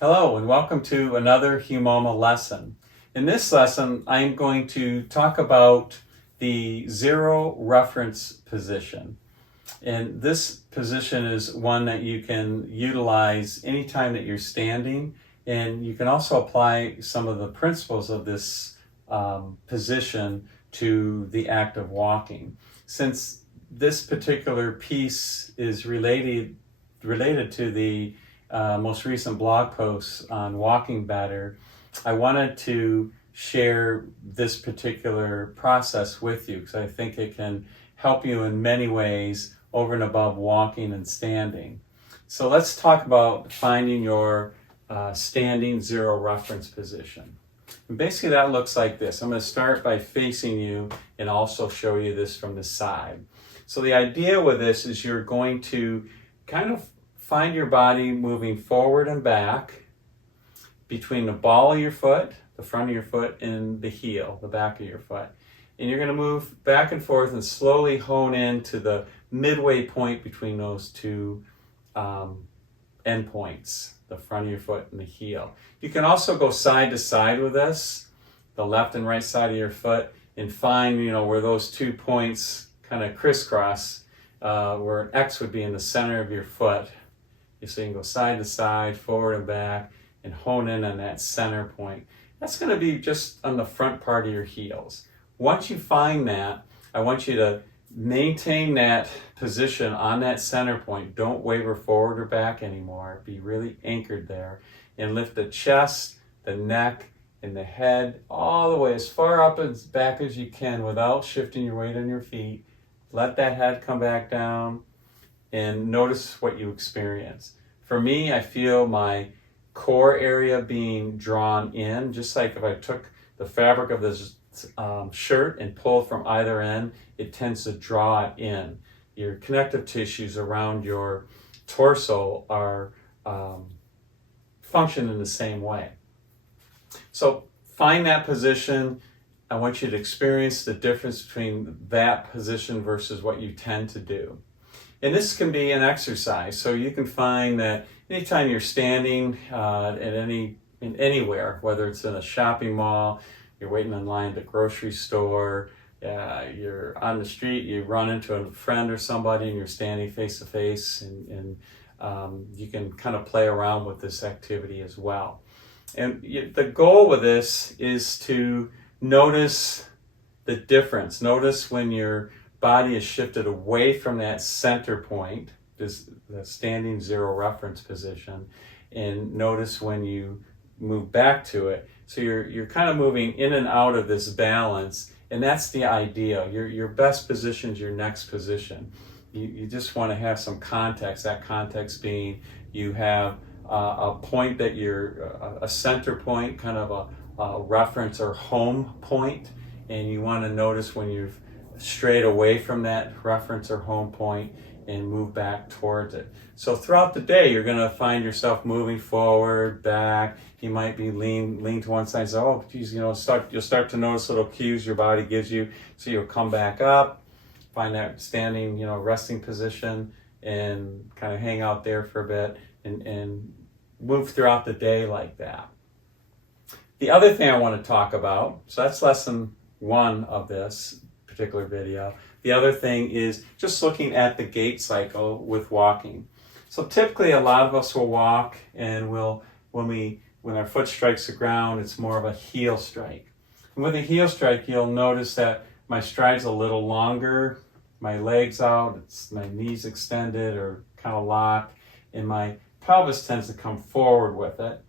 Hello and welcome to another Humoma lesson. In this lesson, I'm going to talk about the zero reference position. And this position is one that you can utilize anytime that you're standing, and you can also apply some of the principles of this position to the act of walking. Since this particular piece is related to the most recent blog posts on walking better, I wanted to share this particular process with you because I think it can help you in many ways over and above walking and standing. So let's talk about finding your standing zero reference position. And basically that looks like this. I'm going to start by facing you and also show you this from the side. So the idea with this is you're going to kind of find your body moving forward and back between the ball of your foot, the front of your foot, and the heel, the back of your foot. And you're going to move back and forth and slowly hone in to the midway point between those two end points, the front of your foot and the heel. You can also go side to side with this, the left and right side of your foot, and find, where those 2 points kind of crisscross, where an X would be in the center of your foot. So you can go side to side, forward and back, and hone in on that center point. That's going to be just on the front part of your heels. Once you find that, I want you to maintain that position on that center point. Don't waver forward or back anymore. Be really anchored there. And lift the chest, the neck, and the head all the way as far up and back as you can without shifting your weight on your feet. Let that head come back down and notice what you experience. For me, I feel my core area being drawn in, just like if I took the fabric of this shirt and pulled from either end, it tends to draw it in. Your connective tissues around your torso are function in the same way. So find that position. I want you to experience the difference between that position versus what you tend to do. And this can be an exercise, so you can find that anytime you're standing anywhere, whether it's in a shopping mall, you're waiting in line at the grocery store, you're on the street, you run into a friend or somebody and you're standing face to face, and you can kind of play around with this activity as well. And the goal with this is to notice the difference. Notice when your body is shifted away from that center point, this the standing zero reference position, and notice when you move back to it. So you're kind of moving in and out of this balance, and that's the idea. Your best position is your next position. You just want to have some context. That context being you have a point that you're a center point, kind of a reference or home point, and you want to notice when you've strayed away from that reference or home point and move back towards it. So throughout the day, you're going to find yourself moving forward, back. You might be lean to one side. So, oh, geez, you'll start to notice little cues your body gives you. So you'll come back up, find that standing, resting position, and kind of hang out there for a bit and move throughout the day like that. The other thing I want to talk about, so that's lesson 1 of this particular video. The other thing is just looking at the gait cycle with walking. So typically a lot of us will walk and when our foot strikes the ground, it's more of a heel strike. And with a heel strike, you'll notice that my stride's a little longer, my legs out, my knees extended or kind of locked, and my pelvis tends to come forward with it.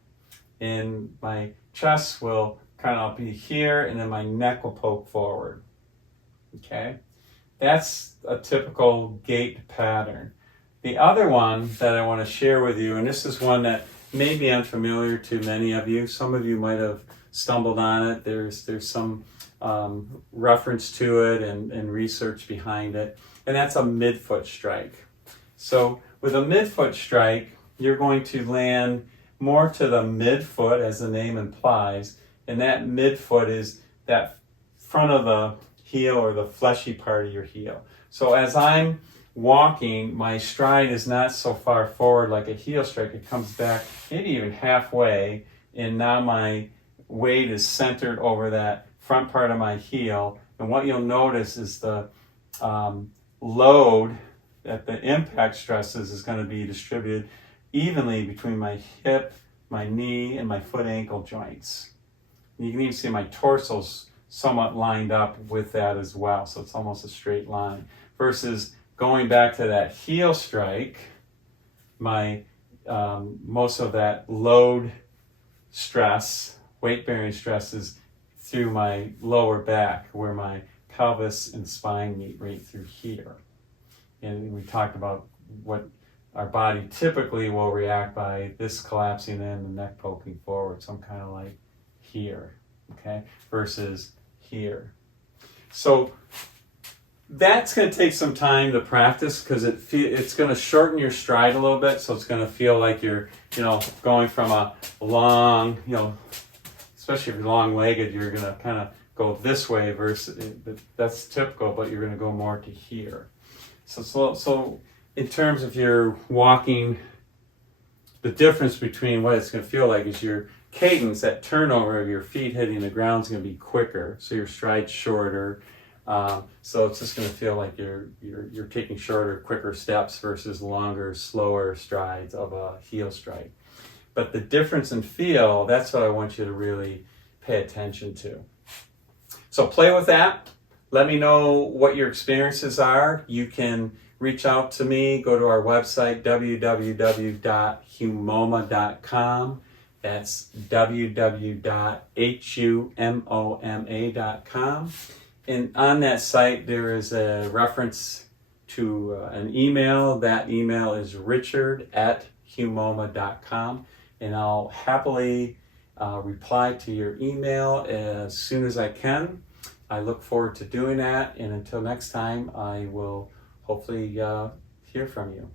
And my chest will kind of be here, and then my neck will poke forward. Okay, that's a typical gait pattern. The other one that I want to share with you, and this is one that may be unfamiliar to many of you. Some of you might have stumbled on it. There's some reference to it and research behind it, and that's a midfoot strike. So with a midfoot strike, you're going to land more to the midfoot, as the name implies, and that midfoot is that front of the heel or the fleshy part of your heel. So as I'm walking, my stride is not so far forward like a heel strike. It comes back maybe even halfway, and now my weight is centered over that front part of my heel. And what you'll notice is the load that the impact stresses is going to be distributed evenly between my hip, my knee, and my foot ankle joints. You can even see my torso's somewhat lined up with that as well, so it's almost a straight line. Versus going back to that heel strike, my most of that load stress, weight-bearing stress, is through my lower back, where my pelvis and spine meet right through here. And we talked about what our body typically will react by this collapsing in, the neck poking forward. So I'm kind of like here, okay, versus here. So that's going to take some time to practice, because it's going to shorten your stride a little bit. So it's going to feel like you're, going from a long, especially if you're long-legged, you're going to kind of go this way versus, that's typical, but you're going to go more to here. So in terms of your walking, the difference between what it's going to feel like is your cadence, that turnover of your feet hitting the ground, is going to be quicker. So your stride's shorter. So it's just going to feel like you're taking shorter, quicker steps versus longer, slower strides of a heel strike. But the difference in feel, that's what I want you to really pay attention to. So play with that. Let me know what your experiences are. You can reach out to me. Go to our website, www.humoma.com. That's www.humoma.com. And on that site, there is a reference to an email. That email is richard@humoma.com. And I'll happily reply to your email as soon as I can. I look forward to doing that. And until next time, I will hopefully hear from you.